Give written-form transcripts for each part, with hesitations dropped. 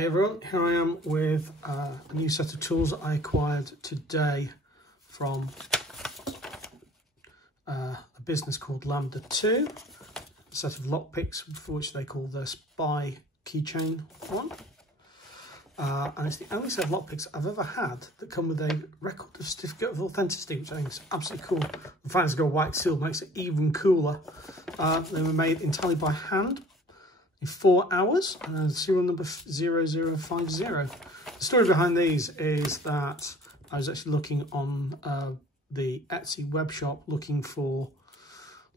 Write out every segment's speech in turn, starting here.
Hey everyone, here I am with a new set of tools that I acquired today from a business called Lambda2, a set of lockpicks, for which they call the spy keychain one. And it's the only set of lockpicks I've ever had that come with a record of certificate of authenticity, which I think is absolutely cool. The fact it's got a white seal makes it even cooler. They were made entirely by hand in 4 hours, and serial number 0050. The story behind these is that I was actually looking on the Etsy web shop looking for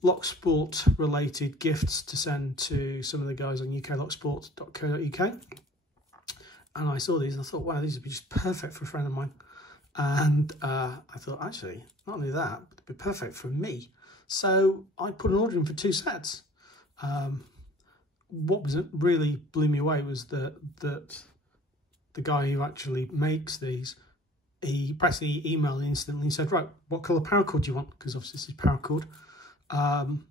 lock sport related gifts to send to some of the guys on uklocksport.co.uk, and I saw these and I thought, wow, these would be just perfect for a friend of mine. And I thought, actually, not only that, but it'd be perfect for me. So I put an order in for 2 sets. What was really blew me away was that the guy who actually makes these, he practically emailed instantly and said, right, what colour paracord do you want? Because obviously this is paracord. And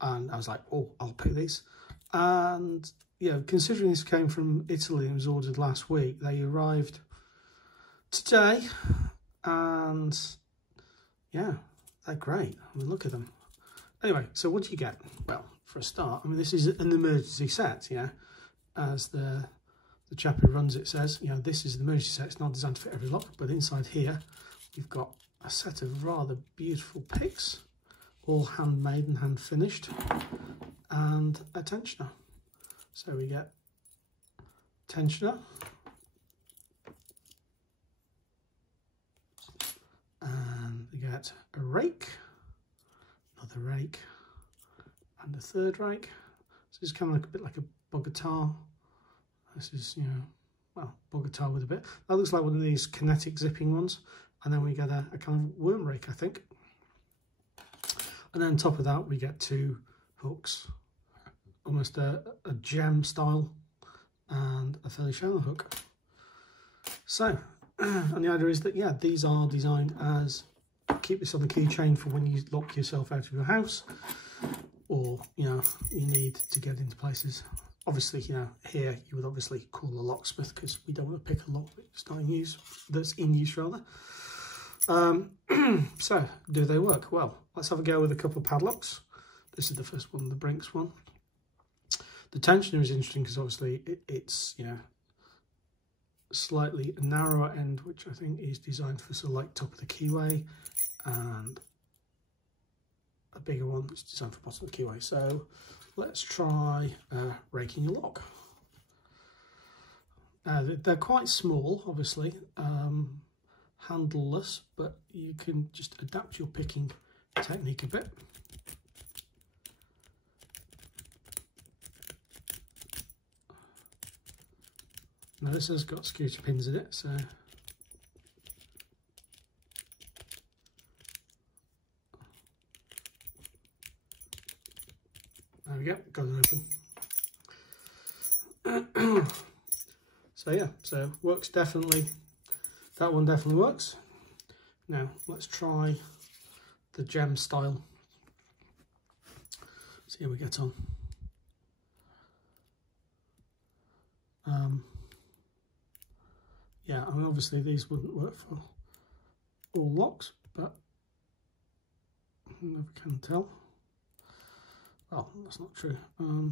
I was like, oh, I'll pick these. And, you know, considering this came from Italy and was ordered last week, they arrived today. And, yeah, they're great. I mean, look at them. Anyway, so what do you get? Well, for a start, I mean, this is an emergency set, yeah. As the chap who runs it says, you know, this is the emergency set. It's not designed to fit every lock, but inside here, we've got a set of rather beautiful picks, all handmade and hand finished, and a tensioner. So we get tensioner, and we get a rake, another rake, and a third rake. So it's kind of like a bit like a bogatar. This is, you know, well, bogatar with a bit. That looks like one of these kinetic zipping ones. And then we get a kind of worm rake, I think. And then on top of that, we get 2 hooks, almost a gem style, and a fairly shallow hook. So, and the idea is that, yeah, these are designed as, keep this on the keychain for when you lock yourself out of your house, or, you know, you need to get into places. Obviously, you know, here you would obviously call a locksmith because we don't want to pick a lock that's not in use, that's in use rather. So, do they work? Well, let's have a go with a couple of padlocks. This is the first one, the Brinks one. The tensioner is interesting because obviously it's, you know, slightly narrower end, which I think is designed for sort of like top of the keyway, and a bigger one that's designed for bottom of the keyway. So let's try raking a lock. They're quite small, obviously, handleless, but you can just adapt your picking technique a bit. Now this has got scooter pins in it, so there we go, got it open. So yeah, so works definitely. That one definitely works. Now let's try the gem style. See how we get on. Yeah, I mean, obviously these wouldn't work for all locks, but I never can tell. Well, that's not true. I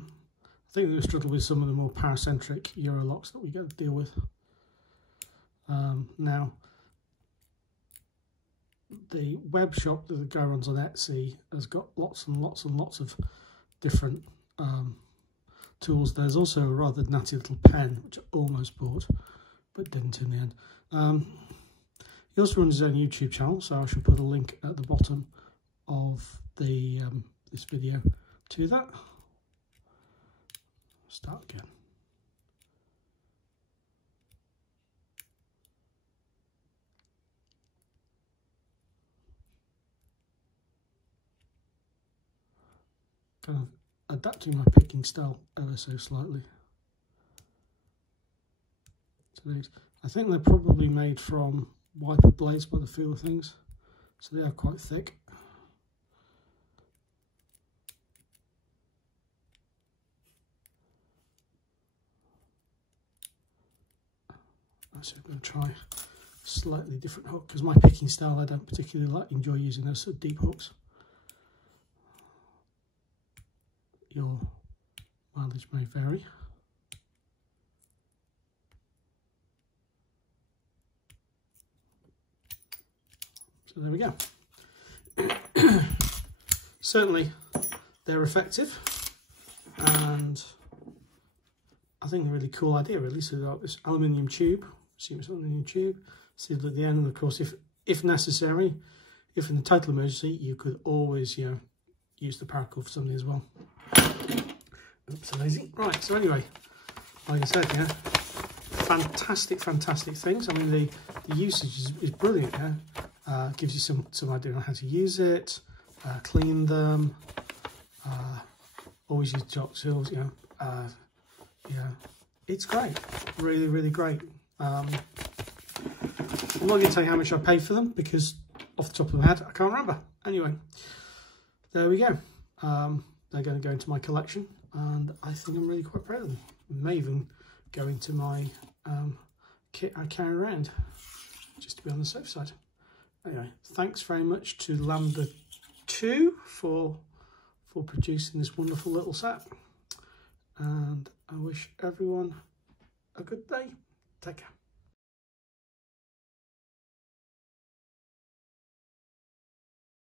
think we struggle with some of the more paracentric Euro locks that we get to deal with. Now, the web shop that the guy runs on Etsy has got lots and lots and lots of different tools. There's also a rather natty little pen, which I almost bought, but didn't in the end. He also runs his own YouTube channel, so I shall put a link at the bottom of the this video to that. Start again. Kind of adapting my picking style ever so slightly to these. I think they're probably made from wiper blades by the feel of things, so they are quite thick. So I'm going to try a slightly different hook, because my picking style I don't particularly enjoy using those sort of deep hooks. Your mileage may vary. So there we go. Certainly they're effective, and I think a really cool idea really. So they've got this aluminium tube, aluminium tube, sealed at the end, and of course if necessary, if in a total emergency, you could always, you know, use the paracord for something as well. Oops, amazing. Right, so anyway, like I said, yeah, fantastic things. I mean, the usage is brilliant, yeah. Gives you some idea on how to use it, clean them, always use chalk seals, you know. Yeah, it's great, really great. I'm not going to tell you how much I paid for them, because off the top of my head I can't remember. Anyway, there we go. They're going to go into my collection, and I think I'm really quite proud of them. May even go into my kit I carry around, just to be on the safe side. Anyway, thanks very much to Lambda2 for producing this wonderful little set, and I wish everyone a good day. Take care.